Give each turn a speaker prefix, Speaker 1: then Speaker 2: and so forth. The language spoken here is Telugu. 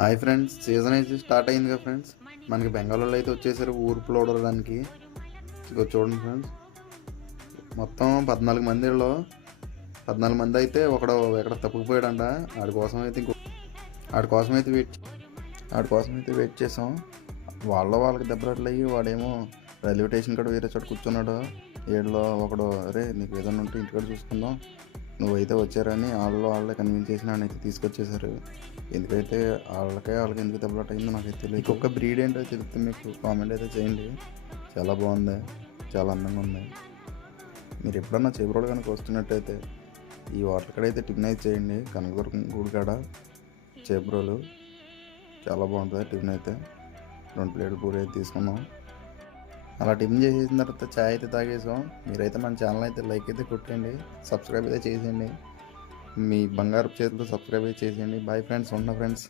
Speaker 1: హాయ్ ఫ్రెండ్స్ సీజన్ అయితే స్టార్ట్ అయింది కదా ఫ్రెండ్స్. మనకి బెంగాల్లో అయితే వచ్చేసారు ఊరు లోడడానికి ఇదిగో చూడండి ఫ్రెండ్స్. మొత్తం పద్నాలుగు మందిలో పద్నాలుగు మంది అయితే ఒకడు ఎక్కడ తప్పుకుపోయాడంట. ఆడి కోసం అయితే ఇంకో ఆడి కోసం అయితే వెయిట్ ఆడి కోసం అయితే వెయిట్ చేసాం. వాళ్ళ వాళ్ళకి దెబ్బలాట్లు అయ్యి వాడేమో రైల్వే స్టేషన్ కాడ వేరే చోట కూర్చున్నాడు. ఏడులో ఒకడు అరే నీకు ఏదైనా ఉంటే ఇంటికాడ చూసుకుందాం. నువ్వైతే వచ్చారని వాళ్ళు వాళ్ళే కన్విన్స్ చేసి నన్ను అయితే తీసుకొచ్చేసారు ఎందుకైతే వాళ్ళకే వాళ్ళకి ఎందుకు దెబ్బలాట అయిందో నాకైతే తెలియదు ఇంకొక బ్రీడ్ ఏంటో చెప్తే మీకు కామెంట్ అయితే చేయండి. చాలా బాగుంది. చాలా అందంగా ఉంది. మీరు ఎప్పుడన్నా చేపరోడు కనుక వస్తున్నట్టయితే ఈ వాటర్ కాడ అయితే టిఫిన్ అయితే చేయండి. కనకదుర్గం గుడి కాడ చేపరోలు చాలా బాగుంటుంది టిఫిన్ అయితే. రెండు ప్లేట్ పూరి అయితే తీసుకున్నాం అలా టిఫిన్ చేసేసిన తర్వాత చాయ్ అయితే తాగేసాం. మీరైతే మన ఛానల్ అయితే లైక్ అయితే కొట్టండి సబ్స్క్రైబ్ అయితే చేసేయండి. మీ బంగారు చేతులతో సబ్స్క్రైబ్ అయితే చేసేయండి. బాయ్ ఫ్రెండ్స్ ఉన్న ఫ్రెండ్స్